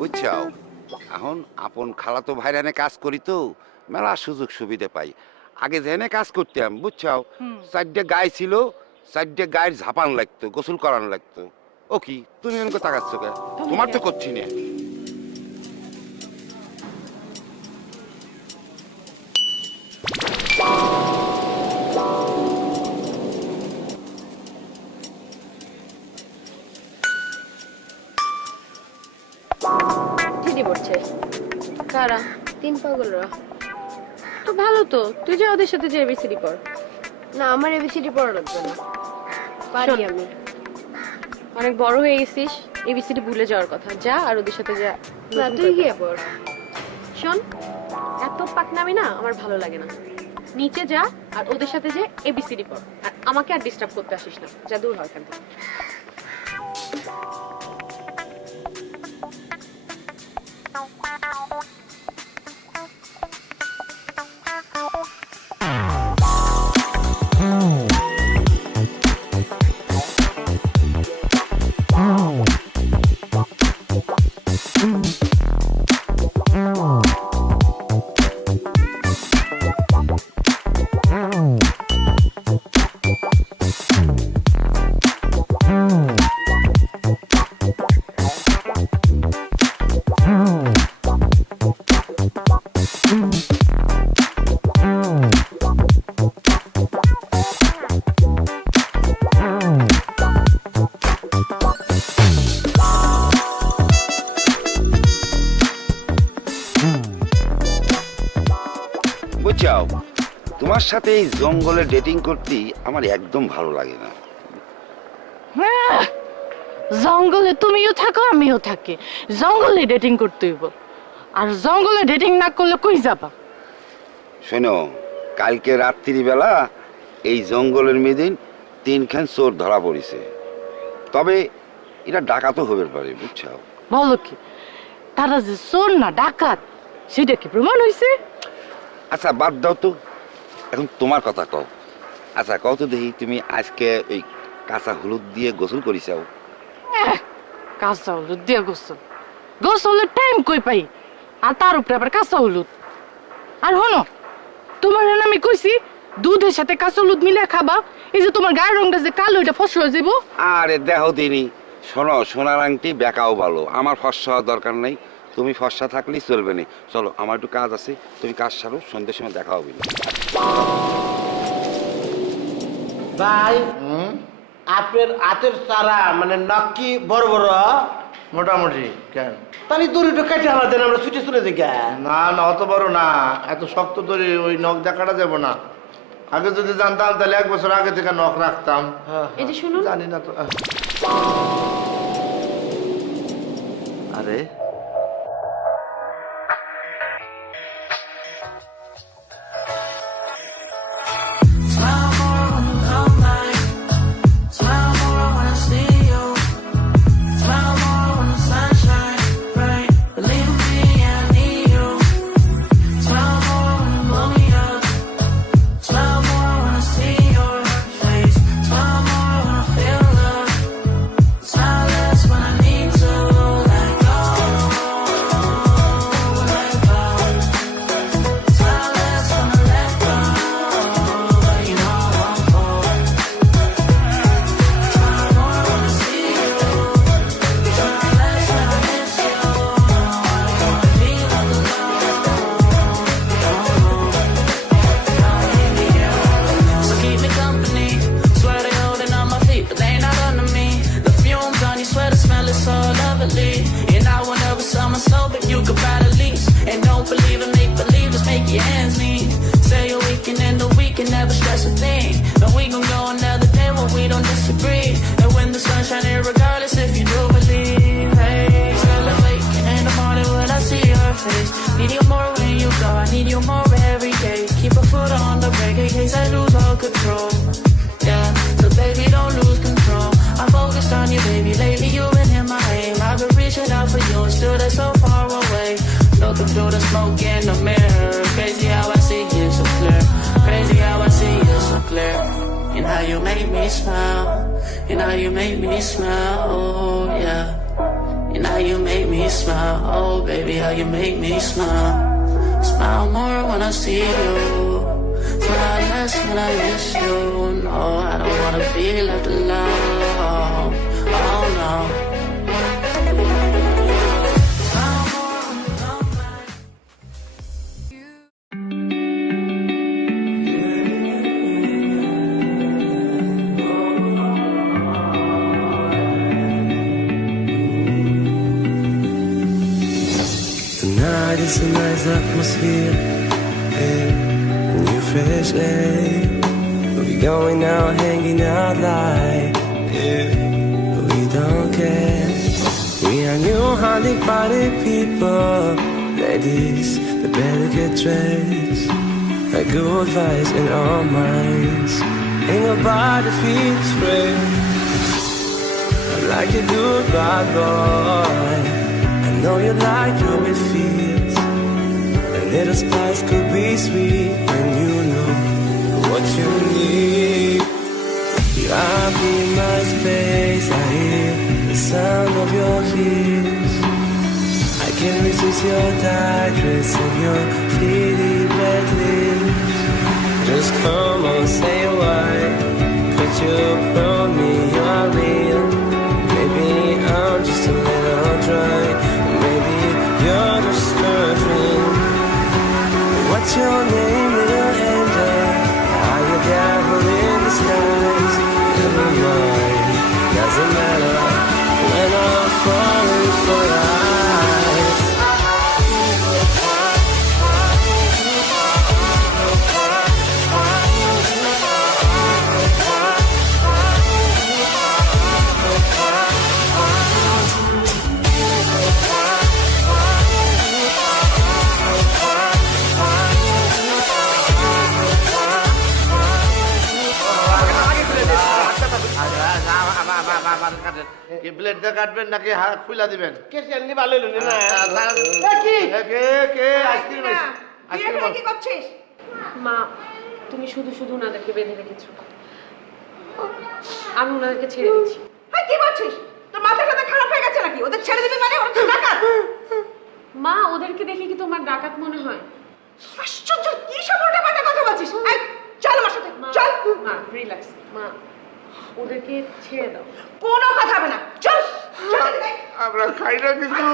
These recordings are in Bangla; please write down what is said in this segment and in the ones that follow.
বুঝছাও, এখন আপন খালাতো ভাইরানে কাজ করি তো মেলা সুযোগ সুবিধা পাই। আগে যেনে কাজ করতাম বুঝছাও, চারটে গায়ে ছিল, চারটে গায়ের ঝাপান লাগতো, গোসল করানো লাগতো। ও কি তুমি অনেক তাকাচ্ছ কে? তোমার তো করছি না। চিঠি পড়ছে কারা? তিন পাগলরা। তো ভালো তো, তুই যা ওদের সাথে যে এবিসিডি পড়। না, আমার এবিসিডি পড়া লাগবে না, পারি শোন। আমি। অনেক বড় হয়ে গেছিস, এবিসিডি ভুলে যাওয়ার কথা। যা আর ওদের সাথে যা। না, তুই গিয়ে পড়। শোন, এত পাকনামি না আমার ভালো লাগে না। নিচে যা আর ওদের সাথে যে এবিসিডি পড়, আর আমাকে আর ডিস্টার্ব করতে আসিস না। যা, দূর হয় এখান থেকে। বুঝছাও, তোমার সাথে এই জঙ্গলে ডেটিং করতে আমার একদম ভালো লাগে না। জঙ্গলে তুমিও থাকো আমিও থাকি, জঙ্গলে ডেটিং করতে হইব। আর জঙ্গলে ডেটিং না করলে কই যাবা? শোনো, কালকে রাত্রিবেলা এই জঙ্গলের মেদিন তিনখান চোর ধরা পড়েছে। তবে এটা ডাকাতও হতে পারে বুঝছাও। বলো কি, তারা যে চোর না ডাকাত সেটা কি প্রমাণ হয়েছে? আচ্ছা বাদ দাও তো, এখন তোমার কথা কও। আচ্ছা কও তো দেখি, তুমি আজকে ওই কাঁচা হলুদ দিয়ে গোসল করিসাও? কাঁচা হলুদ দিয়ে গোসল? গোসলের টাইম কই পাই, আর তার উপরে আবার কাঁচা হলুদ। আর হনো, তোমার আমি কইছি দুধের সাথে কাঁচা হলুদ মিলে খাবা। এই যে তোমার গায়ের রংটা যে কালো, এটা ফসল হয়ে যাবো। আরে দেখো দিনি, শোনো, সোনার আংটি বেকাও ভালো, আমার ফর্সা হওয়ার দরকার নেই। তুমি ফর্সা থাকলেই চলবে না। চলো, আমার একটু কাজ আছে, তুমি কাজ সারো, সন্ধ্যের সময় দেখা হবে। ভাই, আপনার হাতের চারা মানে নখ কি বড় বড়? মোটামুটি। কেন? তাহলে দড়িটা কেটে আলাদা, আমরা ছুটে চলে যাই। না না, অত বড় না, এত শক্ত ধরে ওই নখ দেখাটা যাবো না। আগে যদি জানতাম তাহলে 1 বছর আগে থেকে নখ রাখতাম। এই যে শুনুন, জানি না তো। আরে your ends meet. Say a weekend and the weekend, never stress a thing. Then we gon' go another day when we don't disagree. And when the sun shining, regardless if you do believe. Hey, still awaken in the morning when I see your face. Need you more when you go, I need you more every day. Keep a foot on the brake in case I lose all control. Yeah, so baby don't lose control. I'm focused on you, baby. Lately you've been in my aim. I've been reaching out for you and still they're so far away. Looking through the smoke in the mirror. Crazy how I see you so clear. Crazy how I see you so clear. And how you make me smile. And how you make me smile. Oh yeah. smile. Oh, baby, how you make me smile. Smile more when I see you. Smile less when I miss you. No, I don't wanna be left alone. Oh no. Smile more when you don't like. Tonight is a nice atmosphere, yeah, new fresh air. We going out, hanging out like, yeah, we don't care. We are new honey party people, ladies, they better get dressed. Like good vibes in our minds, ain't nobody feels right. I'm like a good bad boy. I know you like how it feels. A little spice could be sweet when you know what you need. You are in my space. I hear the sound of your heels. I can resist your tight dress and your fleety red lips. Just come on, say why. Could you prove me you are real? Maybe I'm just a little dry. Maybe you're just a dream. What's your name, little angel? Are you devil in disguise? Never mind, doesn't matter when I'm falling for your eyes. Blade দিয়ে কাটবেন নাকি হাত খুলা দিবেন? কে জানি ভালো হলো না আইসক্রিম মা, তুমি শুধু শুধু ওনাদেরকে বেঁধে রেখেছো। আমি ওনাদেরকে ছেড়ে দিচ্ছি। কি বলছিস? তোর মাথা টাথা খারাপ হয়ে গেছে নাকি? ওদের ছেড়ে দিবি মানে? ওরা তো ডাকাত। মা, ওদেরকে দেখে কি তোমার ডাকাত মনে হয়? আশ্চর্য, কি সব উল্টাপাল্টা কথা বলছিস? এই চল আমার সাথে, মা, চল। মা রিল্যাক্স। মা, ওদেরকে ছেড়ে দাও। কোনো কথা হবে না, চল চল। আমরা খাই না কিন্তু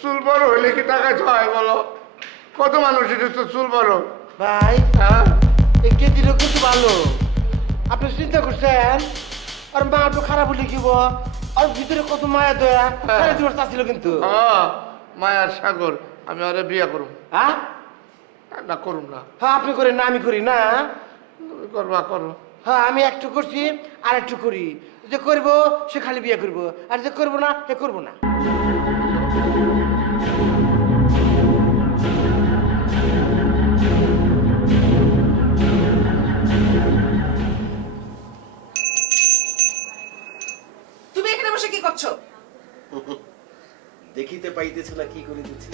চুল বড় হইলে কি টাকা ছয় বলো? কত মানুষের তো চুল বড়। ভাই হ্যাঁ, এই কেজিরও কিন্তু ভালো। আপনি চিন্তা করছেন আর মা একটু খারাপ হলে কি আর ভিতরে কত মায়া দয়া সারা জীবন চাচ্ছিল কিন্তু। মায়ার সাগর, আমি আরে বিয়ে করুম। হ্যাঁ না করুম না। হ্যাঁ আপনি করেন না, আমি করি না। তুমি করবা করো। হ্যাঁ আমি একটু করছি আর একটু করি। যে করবো সে খালি বিয়ে করবো, আর যে করবো না সে করবো না। তুমি এখানে বসে কি করছো? দেখিতে পাইতেছ না কি করিতেছি?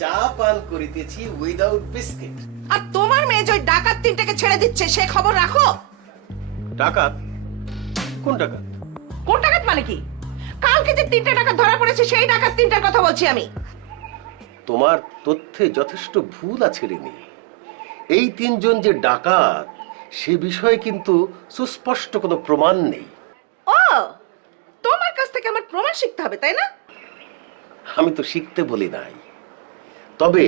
চা পান করিতেছি উইদাউট বিস্কিট। আর তোমার মেয়ে যে ওই ডাকাত তিনটাকে ছেড়ে দিচ্ছে সে খবর রাখো? ডাকাত? কোন ডাকাত? কোন ডাকাত মানে কি? কালকে যে তিনটা ডাকাত ধরা পড়েছে সেই ডাকাত তিনটার কথা বলছি আমি। তোমার তথ্যে যথেষ্ট ভুল আছে রেনি। এই তিনজন যে ডাকাত সে বিষয়ে কিন্তু সুস্পষ্ট কোনো প্রমাণ নেই। ও, তোমার কাছ থেকে আমার প্রমাণ শিখতে হবে তাই না? আমি তো শিখতে বলি নাই, তবে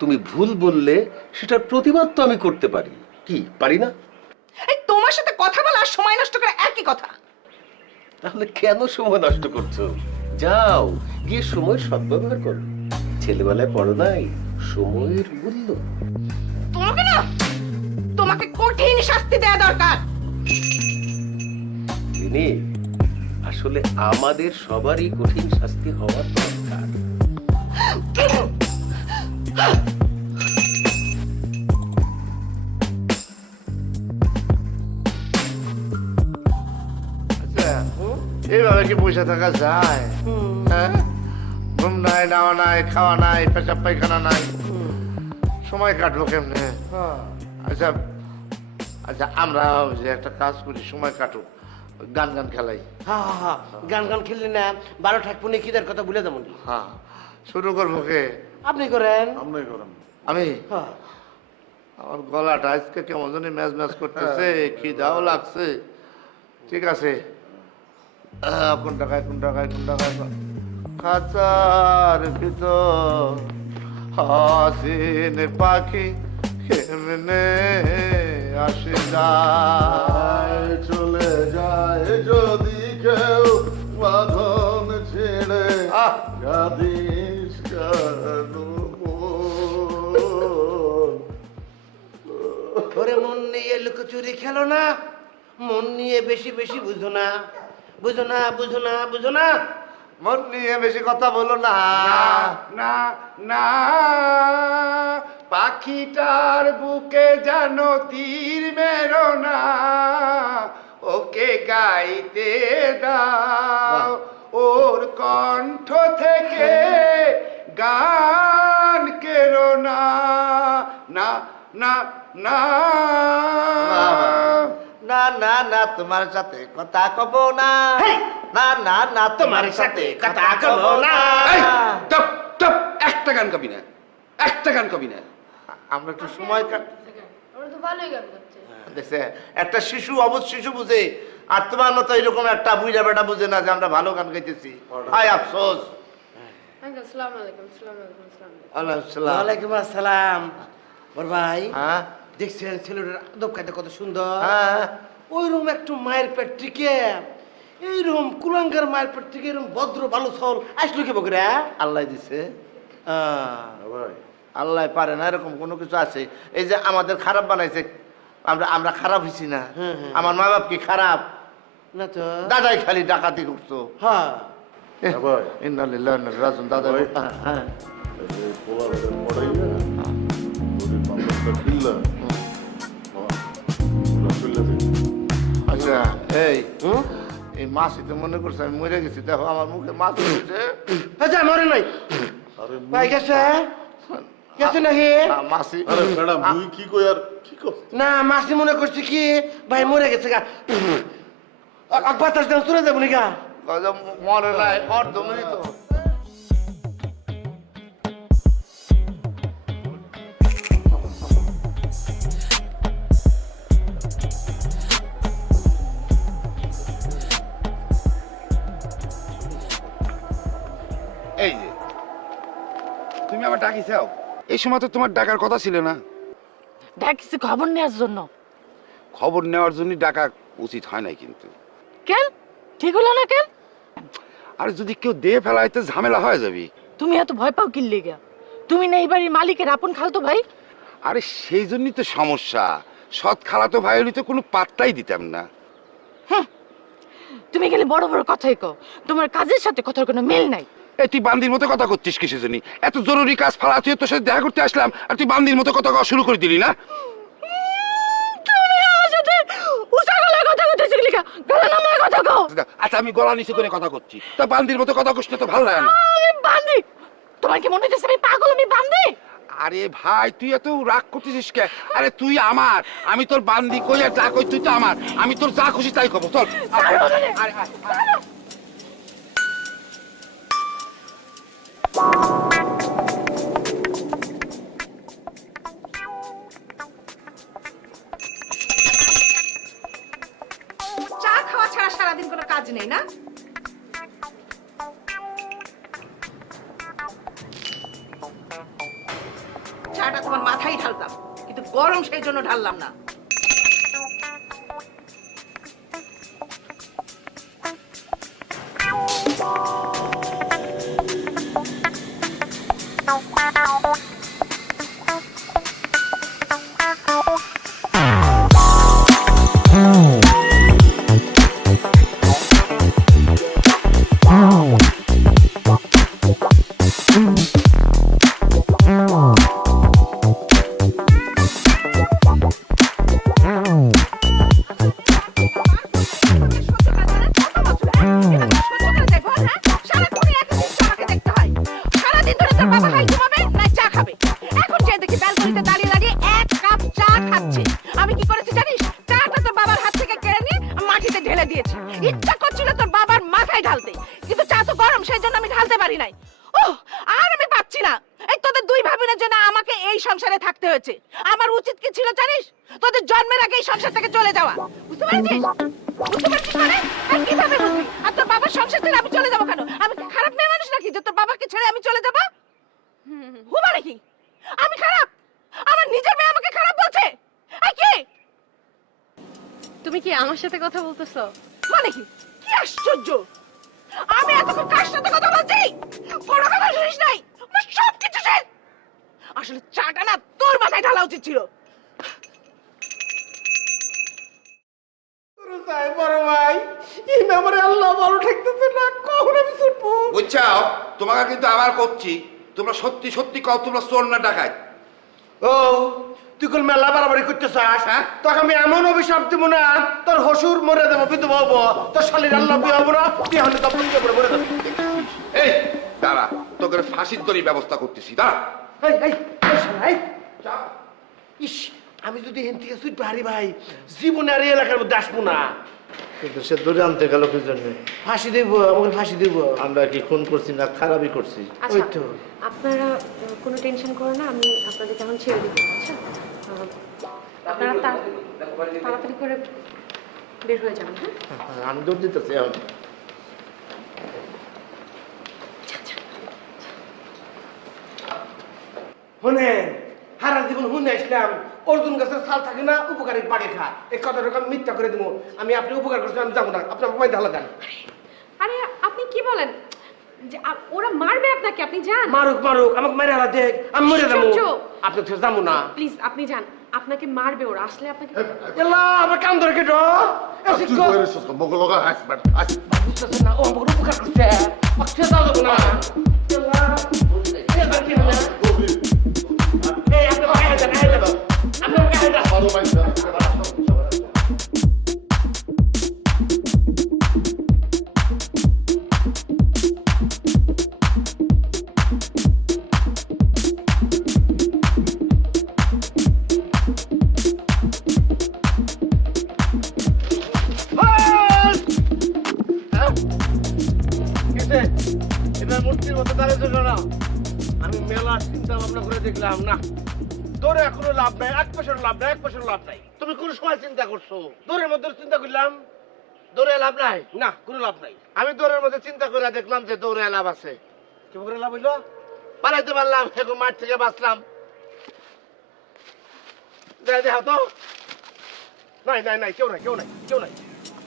তুমি ভুল বললে সেটার প্রতিবাদ তো আমি করতে পারি। কি পারি না? এই তোমার সাথে কথা বলা আর সময় নষ্ট করা একই কথা। তাহলে কেন সময় নষ্ট করছো? যাও গিয়ে সময় সদ্ব্যবহার করো। ছেলেবেলায় পড়ো নাই সময়ের মূল্য? তোমাকে না, তোমাকে কঠিন শাস্তি দেওয়া দরকার। তিনি আসলে আমাদের সবারই কঠিন শাস্তি হওয়ার দরকার। এইভাবে কি পয়সা থাকা যায়? হ্যাঁ, ঘুম নাই, নাওয়া নাই, খাওয়া নাই, পেশাব পায়খানা নাই, সময় কাটলো কেমনে? আচ্ছা আচ্ছা, আমরা যে একটা কাজ করি, সময় কাটুক, গান গান খেলাই। হ্যাঁ হ্যাঁ হ্যাঁ গান গান খেললি না 12 ঠাকুর নিয়ে খিদার কথা ভুলে যাবো নি। হ্যাঁ শুরু করবো কে? আপনি করেন। আমি? হ্যাঁ আমার গলাটা আজকে কেমন জানি ম্যাচ ম্যাচ করতেছে, খিদাও লাগছে। ঠিক আছে, কোন টাকায় খাঁচার ভিতর হাসিন পাখি কেমনে আসে যায়, চলে যায় যদি কেউ বাঁধন ছেড়ে কাঁদিস কেন মন? ওরে মন নিয়ে লুকোচুরি খেলো না, মন নিয়ে বেশি বেশি বুঝো না, বুঝো না, বুঝো না, বুঝো না। মন নিয়ে বেশি কথা বলো না। না না পাখিটার বুকে জানো তীর মেরো না, ওকে গাইতে দাও, ওর কণ্ঠ থেকে গান কেরো না। না না না না না না তোমার সাথে কথা কব না, না না না তোমার সাথে কথা কব না। এই, টপ টপ, একটা গান কবি না, একটা গান কবি না। আমরা একটু সময় ওরা তো ভালোই গান করছে। দেখছে, একটা শিশু অবশ্য শিশু বুঝে, আর তোমার মতো এরকম একটা বুঝা বেটা বুঝে না যে আমরা ভালো গান গাইতেছি। হায় আফসোস। আঙ্কেল আসসালামু আলাইকুম। আসসালামু আলাইকুম। আসসালামু আলাইকুম। আল্লাহ সালাম। ওয়ালাইকুম আসসালাম। বড় ভাই হ্যাঁ দেখছেন ছেলেটার আদব কায়দা কত সুন্দর। হ্যাঁ ওইরকম একটু মায়ের পেট থেকে এইরকম কুলাঙ্গার মায়ের পেট থেকে এরকম ভদ্র ভালো ছল আসলো কি বকরা? আল্লাহ দিছে। আল্লাহ পারে না, এরকম কোনো কিছু আছে? এই যে আমাদের খারাপ বানাইছে, আমরা খারাপ হইছি না? আমার মা বাপ কি খারাপ না তো? দাদাই খালি ডাকাতি করতো। হ্যাঁ ইন্নালিল্লাহি ওয়া ইন্না ইলাইহি রাজিউন। দাদা হ্যাঁ আচ্ছা, এই মাসি তো মনে করছে আমি মরে গেছি। দেখো আমার মুখে মাছ উঠেছে। আচ্ছা মরে নাই ভাই, গেছে গেছে নাকি? মাসি না মাসি মনে করছি কি ভাই মরে গেছে গা, বাতাস দেন চলে যাবো নাকি? মরে নাই, অর্ধমরি তো। এই যে তুমি আমার ডাকিছাও, এই সময় তো তোমার ডাকার কথা ছিল না। ডাকিছি খবর নেওয়ার জন্য। খবর নেওয়ার জন্য ডাকা উচিত হয় নাই কিন্তু। কেন ঠিক হলো না কেন? আর যদি কেউ দিয়ে ফেলায় তো ঝামেলা হয়ে যাবে। তুমি এত ভয় পাও কি লেগে? তুমি না এই বাড়ির মালিকের আপন খালতো ভাই। আরে সেই জন্যই তো সমস্যা, সৎ খালাতো ভাই হলে তো কোনো পাত্তাই দিতাম না। তুমি গেলে বড় বড় কথাই কও, তোমার কাজের সাথে কথার কোনো মিল নাই। এই তুই বান্দির মতো কথা করছিস কিসের জন্য? এত জরুরি কাজ ফালা তুই তোর সাথে দেখা করতে আসলাম, আর তুই বান্দির মতো কথা কওয়া শুরু করে দিলি না? তুমি আমার সাথে উঁচা গলায় কথা কইতেছিস কি লিখা? গলা নামায় কথা কও। আচ্ছা আমি গলা নিচু করে কথা করছি, তা বান্দির মতো কথা কইস না তো ভালো লাগে না। আমি বান্দি? তোমার কি মনে হইতেছে আমি পাগল? আমি বান্দি? আরে ভাই তুই এত রাগ করতেছিস কে? আরে তুই আমার, আমি তোর বান্দি কই আর যা কই তুই তো আমার, আমি তোর যা খুশি তাই করবো। চল আরে চা খাওয়া ছাড়া সারাদিন কোনো কাজ নেই না? চাটা তোমার মাথায় ঢালতাম, কিন্তু গরম সেই জন্য ঢাললাম না। ইচ্ছা করছিল তোর বাবার মাথায় ঢালতে, কিন্তু চা তো গরম, সেই জন্য আমি ঢালতে পারি নাই। ওহ, আর আমি পাচ্ছি না। এই তোদের দুই ভাবিনের জন্য আমাকে এই সংসারে থাকতে হয়েছে। আমার উচিত কি ছিল জানিস? তোদের জন্মের আগে এই সংসার থেকে চলে যাওয়া। বুঝতে পারছিস? বুঝতে পারছিস মানে? আর কিভাবে বুঝবি? আর তোর বাবার সংসার ছেড়ে আমি চলে যাবো কেন? আমি কি খারাপ মেয়ে মানুষ নাকি যে তোর বাবাকে ছেড়ে আমি চলে যাবো? হুবা নাকি? আমি খারাপ? আমার নিজের মেয়ে আমাকে খারাপ বলছে? এই কি? তুমি কি আমার সাথে কথা বলতেছো? মানে কি? কি আশ্চর্য! আমি এতক্ষণ কার সাথে কথা বলছি? কোনো কথা শুনিস নাই? আমার সব কিছু শেষ। আসলে চাটা না তোর মাথায় ঢালা উচিত ছিল। বড় ভাই, এই ব্যাপারে আল্লাহ ভালো ঠেকতেছে না, কখন আমি ছুটবো? বুঝছাও, তোমাকে কিন্তু আবার করছি, তোমরা সত্যি সত্যি কও তোমরা চোর না ডাকাত। ও, তুই কোন মেলা বাড়াবাড়ি করতে চাস? হ্যাঁ? তোকে আমি এমন অভিশাপ দিব না, তোর হসুর মরে দেবো, বিধবা হবো, তোর শালির আল্লাহ বিয়ে হবো না, তুই হলে তখন কি করে মরে দেবো? এই দাঁড়া, তোকে ফাঁসির দড়ি ব্যবস্থা করতেছি, দাঁড়া। এই, এই, এই শালা, এই। ইস, আমি যদি এখান থেকে ছুটতে হারি ভাই, জীবনে আর এই এলাকার মধ্যে আসবো না। কিন্তু সে দূরে আনতে গেল কি জন্য? ফাঁসি দেবো, আমাকে ফাঁসি দেবো। আমরা কি খুন করছি না খারাপই করছি? ওই তো। আপনারা কোনো টেনশন করো না, আমি আপনাদেরকে এখন ছেড়ে দিব। আচ্ছা, আপনারা তাড়াতাড়ি করে বের হয়ে যাবেন। হ্যাঁ, আমি দৌড় দিতেছি এখন। শোনেন, হারা জীবন শুনে আসলাম অর্জুন গাছের ছাল থাকে না, উপকারী বাড়ি খা। এই কথাটা আমি মিথ্যা করে দেবো। আমি আপনি উপকার করছেন, আমি যাবো না, আপনি আমার ভাই ঢালা দেন। আরে আপনি কি বলেন যে ওরা মারবে আপনাকে? আপনি যান। মারুক মারুক, আমাকে মেরে হালা দেখ, আমি মরে যাবো। আশ্চর্য। আপনি তো যাবো না। প্লিজ আপনি যান, আপনাকে মারবে ওরা, আসলে আপনাকে। এলা আমার কাম ধরে কেটো বুঝতেছেন না, ও আমার উপকার করছে, আমাকে যাওয়া যাবো না। এলা, এবার কি হবে? এই আপনি আমাকে হাই দেন, হাই দেন, আপনি আমাকে হাই দেন। এবার মূর্তির মতো দাঁড়িয়ে ছিল না। আমি মেলার চিন্তা ভাবনা করে দেখলাম না, দৌড়ে এখনো লাভ নাই, এক পয়সার লাভ নাই, এক পয়সার লাভ নাই। তুমি কোন সময় চিন্তা করছো? দৌড়ের মধ্যে চিন্তা করলাম দৌড়ে লাভ নাই, না কোনো লাভ নাই। আমি দৌড়ের মধ্যে চিন্তা করে দেখলাম যে দৌড়ে লাভ আছে। কি করে লাভ হইলো? পালাইতে পারলাম, এখন মাঠ থেকে বাঁচলাম। যাই দেখা তো, নাই নাই নাই, কেউ নাই, কেউ নাই, কেউ নাই।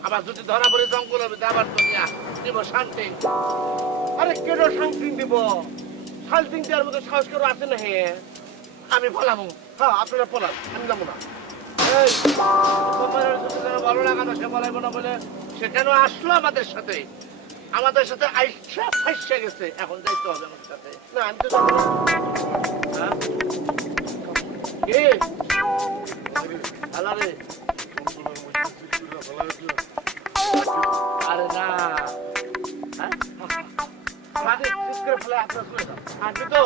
আবার যদি ধরা পড়ে জঙ্গল হবে, আবার দুনিয়া দিব শান্তি। আরে কেন শান্তি দিব? শান্তি দেওয়ার মতো সাহস কেউ আছে না? হে, আমি পলাবো। হ্যাঁ, আপনারা পলান, আমি যাবো না। এই, তোমার যদি যেন ভালো লাগা না, সে পলাইবো না বলে সে কেন আসলো আমাদের সাথে? আমাদের সাথে আইসা ফাইসা গেছে, এখন যাইতে হবে আমার সাথে। না, আমি তো যাবো না। হ্যাঁ? কি? আলারে আরে না, আসবি তো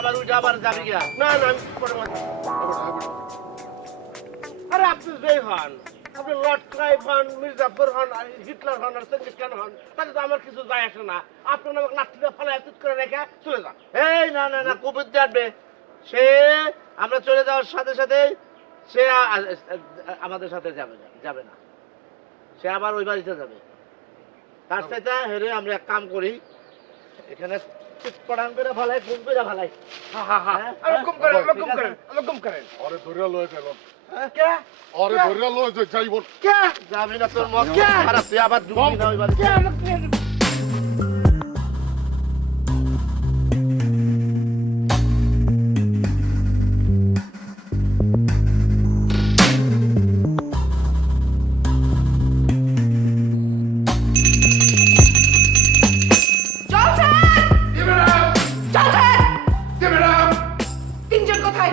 আবার উঠে আবার যাবি গিয়া? না না, আমি পরে আরে আপনি যেই হন, আপনি লর্ড ক্লাইভ হন, মির্জাফর হন, হিটলার হন, আর চেঙ্গিস খান হন, তাতে তো আমার কিছু যায় আসে না। আপনার আমাকে লাঠিটা ফালায় তুত করে রেখে চলে যান। এই না না না, কুপিত যাবে সে। আমরা চলে যাওয়ার সাথে সাথে সে আমাদের সাথে যাবে না, সে আবার ওই বাড়িতে যাবে। তার সাথে হেরে আমরা এক কাম করি, এখানে পড়ান করে ফেলাই, ঘুম করে ফেলাই। যাবি না, তোর মত খারাপ, তুই আবার ঢুকবি না ওই বাড়িতে। তিনজন কোথায়?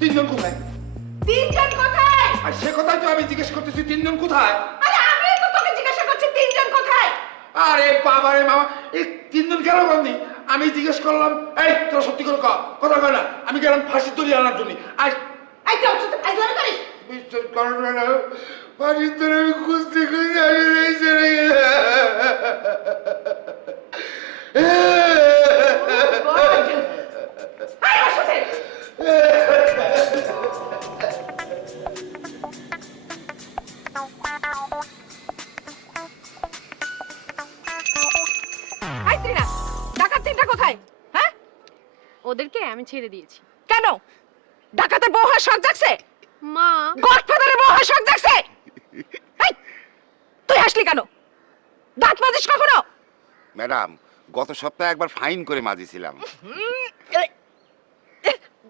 তিনজন কোথায়? তিনজন কোথায়? আর সে কথাই তো আমি জিজ্ঞেস করতেছি, তিনজন কোথায়? আরে আমি তো তোকে জিজ্ঞাসা করছি তিনজন কোথায়? আরে বাবা রে মামা, এই তিনজন কেন বলনি? আমি জিজ্ঞেস করলাম, এই তোরা সত্যি করে কথা কয় না। আমি গেলাম ফাঁসি তুলি আনার জন্য। এই তো সাথে ফাইজলামি করিস? বিশ্বাস করো না ম্যাডাম, বাড়ির ধরে আমি খুঁজতে খুঁজতে আমি এই চলে এই ত্রিনা, ডাকাত তিনটা কোথায়? হ্যাঁ, ওদেরকে আমি ছেড়ে দিয়েছি। কেন? ডাকাতের বউ হওয়ার শখ জাগছে? মা, গডফাদারের বউ হওয়ার শখ জাগছে? এই, তুই হাসলি কেন? দাঁত মাজিস কখনো? ম্যাডাম, গত সপ্তাহে একবার ফাইন করে মাজিছিলাম।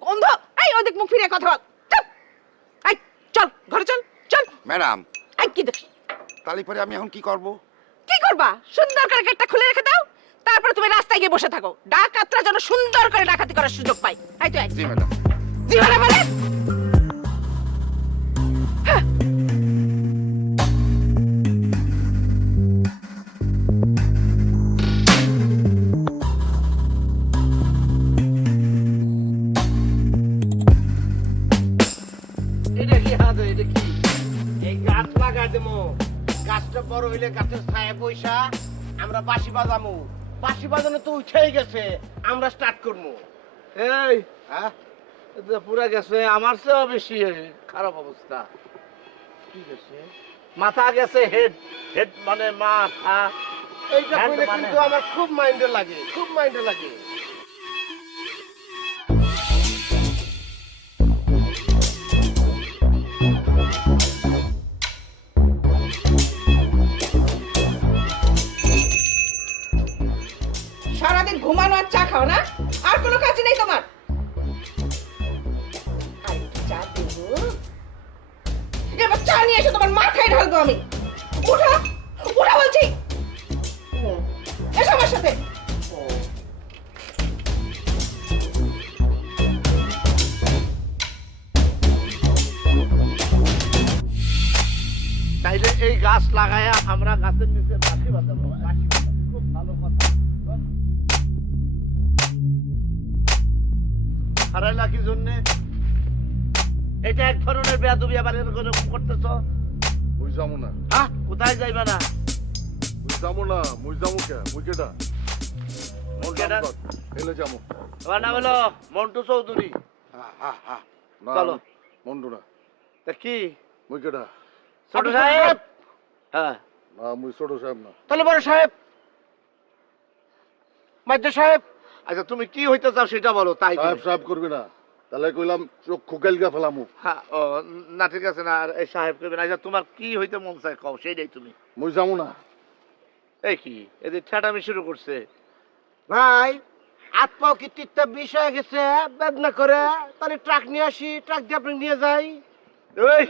গন্ধ। এই ওদিক মুখ ফিরিয়ে কথা বল। চল, এই চল ঘরে চল, চল। ম্যাডাম, এই কি দেখ, তাহলে পরে আমি এখন কি করব? কি করবা? সুন্দর করে গেটটা খুলে রেখে দাও, তারপরে তুমি রাস্তায় গিয়ে বসে থাকো, ডাকাতরা যেন সুন্দর করে ডাকাতি করার সুযোগ পায়। এই তো জি ম্যাডাম। জীবনে বলে এটা কি হাত, এটা কি? এই গাছ লাগাই দেবো, গাছটা বড় হইলে গাছের ছায়া পয়সা আমরা বাঁশি বাজামু। বাঁশি বাজানো তো উঠেই গেছে, আমরা স্টার্ট করবো। এই হ্যাঁ, এটা পুরা গেছে, আমার চেয়েও বেশি খারাপ অবস্থা। কি গেছে? মাথা গেছে, হেড হেড মানে মাথা। এইটা কইলে কিন্তু আমার খুব মাইন্ডে লাগে, খুব মাইন্ডে লাগে। সারাদিন ঘুমানো আর চা খাও না, আর কোনো কাজ নেই তোমার? আর একটু চা দেবো? এবার চা নিয়ে এসে তোমার মাথায় ঢালবো আমি। উঠা, উঠা বলছি, এসো আমার সাথে। তাইলে এই গাছ লাগায়া আমরা গাছের নিচে বাঁশি বাজাবো। বাঁশি বাজাবো, খুব ভালো কথা। হারাইলা কি জন্যে? এটা এক ধরনের বেয়াদবি, আবার এরকম করতেছ। মুই যাবো না, হ্যাঁ, কোথায় যাইবা না? মুই যাবো না, মুই যাবো কে? মুই কেটা? কেডা? এলে যাবো। তোমার নাম হলো মন্টু চৌধুরী। না, চলো। মন্ডু না। তা কি মুই কেটা? ছোট সাহেব? হ্যাঁ, না, মুই ছোট সাহেব না। তাহলে বড় সাহেব, মাইজা সাহেব। আচ্ছা, তুমি কি হইতে চাও সেটা বলো, তাই সাহেব সাহেব করবি না, তাহলে কইলাম চক্ষু কেলগা ফেলামু। হ্যাঁ, ও না, ঠিক আছে না, আর এই সাহেব করবে না। আচ্ছা, তোমার কি হইতে মন চায় কও, সেইটাই তুমি। মুই যাবো না। এই কি এদের ঠেটামি শুরু করছে? ভাই, হাত পাও কি তিনটা বিষ হয়ে গেছে, বেদনা করে। তাহলে ট্রাক নিয়ে আসি, ট্রাক দিয়ে আপনি নিয়ে যাই। ওই,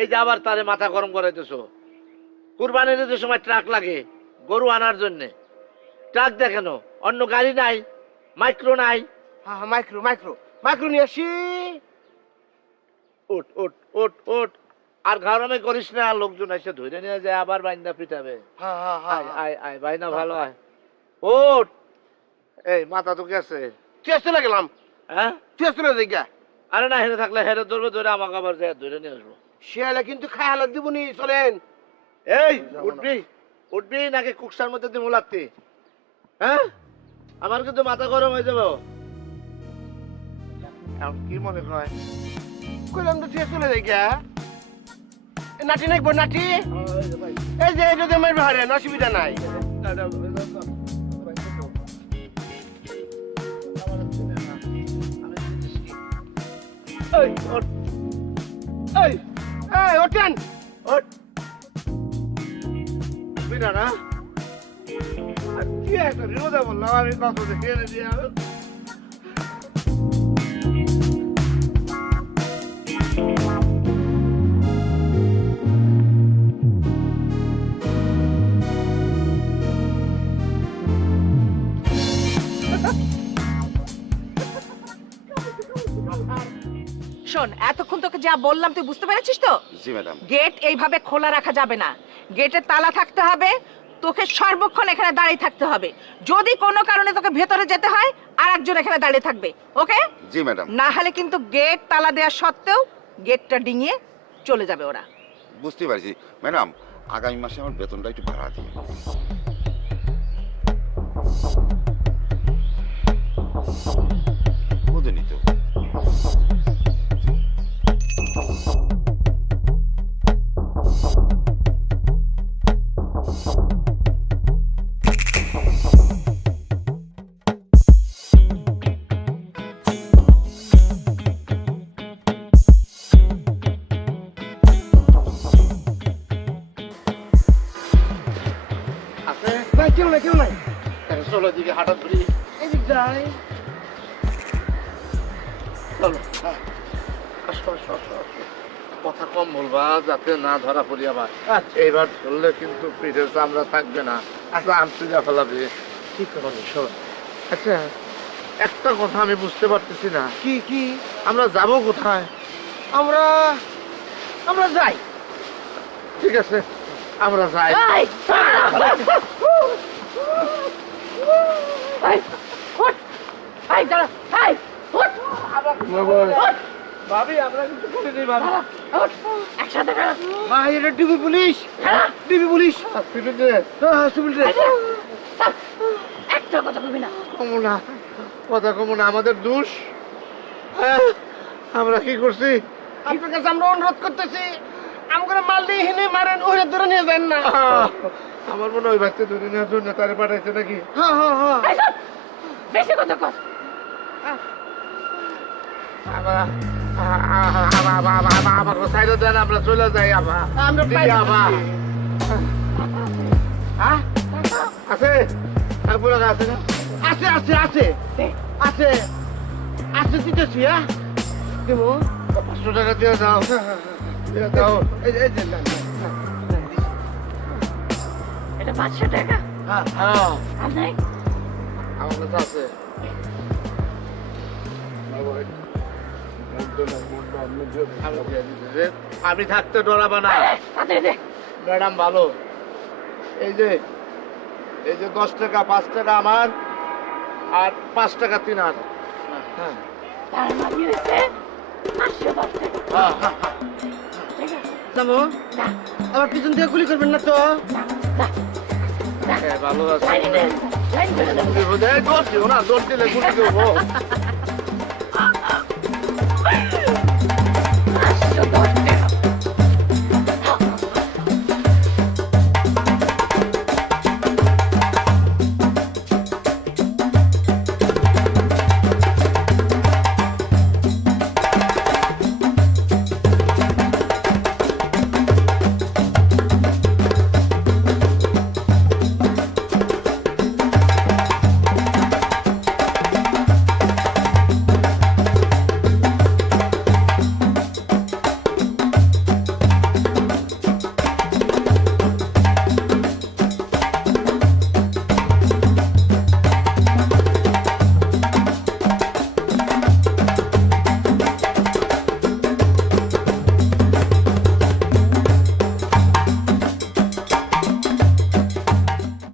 এই যে আবার তারে মাথা গরম করাইতেছো। কুরবানির যে সময় ট্রাক লাগে গরু আনার জন্য, ট্রাক দেখানো, অন্য গাড়ি নাই, মাইক্রো নাই। হ্যাঁ, মাইক্রো মাইক্রো মাইক্রো নিয়ে আসি। ওট ওট ওট ওট, আর ঘাড়মে করিস না, লোকজন এসে ধরে নিয়ে যায়, আবার বাইন্দা পিটাবে। আয় আয় আয়, বাইনা ভালো আয়। ওট, এই মাথা তো গেছে। তুই চলে গেলাম। হ্যাঁ, তুই চলে যাই গা। আরে না, হেরে থাকলে হেরে ধরবে, ধরে আমাকে আবার যায় ধরে নিয়ে আসবো। শিয়ালে কিন্তু খায় হালাত দিবনি, চলেন। এই উঠবি, উঠবি নাকি কুকসার মধ্যে দিয়ে মোলাতে? হ্যাঁ, আমার কিন্তু মাথা গরম হয়ে যাবো। এখন কি মনে হয়? কইলাম তো তুই চলে যাই গা। নাটি নাকবো, নাটি। এই যে এটা দিয়ে মারবে, হারে অসুবিধা নাই। এই ওঠ, এই এই ওঠেন, ওঠ। বিনা না, আর কি একটা রিওদা বললাম আমি, কত দেখে দিয়ে শোন, এতক্ষণ তোকে যা বললাম তুই বুঝতে পেরেছিস তো? জি ম্যাডাম। গেট এইভাবে খোলা রাখা যাবে না, গেটে তালা থাকতে হবে। তোকে সর্বক্ষণ এখানে দাঁড়িয়ে থাকতে হবে। যদি কোনো কারণে তোকে ভেতরে যেতে হয়, আর একজন এখানে দাঁড়িয়ে থাকবে, ওকে? জি ম্যাডাম। না হলে কিন্তু গেট তালা দেওয়া সত্ত্বেও গেটটা ডিঙিয়ে চলে যাবে ওরা। বুঝতে পারছি ম্যাডাম, আগামী মাসে আমার বেতনটা একটু বাড়া দিন। বুঝেনি তো। আছে ভাই কেউ নাই তাহলে চলো দিকে হাঁটা ধরি। এদিক যাই। চলো আসো আসো আসো আসো। কথা কম বলবা যাতে না ধরা পড়ি আবার। এইবার ধরলে কিন্তু পিঠের চামড়া থাকবে না, আনসুজা ফেলাবে। ঠিক কথা শোনো। আচ্ছা একটা কথা আমি বুঝতে পারতেছি না, কি কি? আমরা যাব কোথায়? আমরা যাই। ঠিক আছে আমরা যাই। এই! এই! উঠ! এই দাঁড়া! এই! উঠ! ভাবি আমরা কিছু করিনি ভাবি। উঠ! একসাথে খারাপ। ভাই এটা ডিবি পুলিশ। DB police. হ্যাঁ সিভিল ড্রেস। একটা কথা কবি না। কমুনা কথা কমুনা, আমাদের দোষ। আমরা কি করছি? আপনার কাছে আমরা অনুরোধ করতেছি, আমাকে মাল দিয়ে হিনে মারেন, ওরে ধরে নিয়ে যান না। আমার মনে হয় ওই বাচ্চা ধরে নেওয়ার জন্য তারে পাঠাইছে নাকি? হ্যাঁ হ্যাঁ হ্যাঁ। বেশি কথা কর। আমাকে সাইডে দেন, আমরা চলে যাই। আবার আমরা হ্যাঁ আছে পুরো আছে না? আছে আছে আছে আছে আছে দিতেছি। হ্যাঁ দেবো। 500 টাকা দিয়ে দাও, দিয়ে দাও। এই যে এটা 500 টাকা। হ্যাঁ আর নাই? আমার কাছে আছে। আমি থাকতে ডরাবা না ম্যাডাম, ভালো। এই যে 10 টাকা 5 টাকা আমার, আর 5 টাকা 3 হ্যাঁ তার মানে হয়েছে 510 টাকা। যাবো আবার পিছন দিয়ে গুলি করবেন না তো? ভালো আছে। দৌড় দিও না, দৌড় দিলে গুলি দেবো।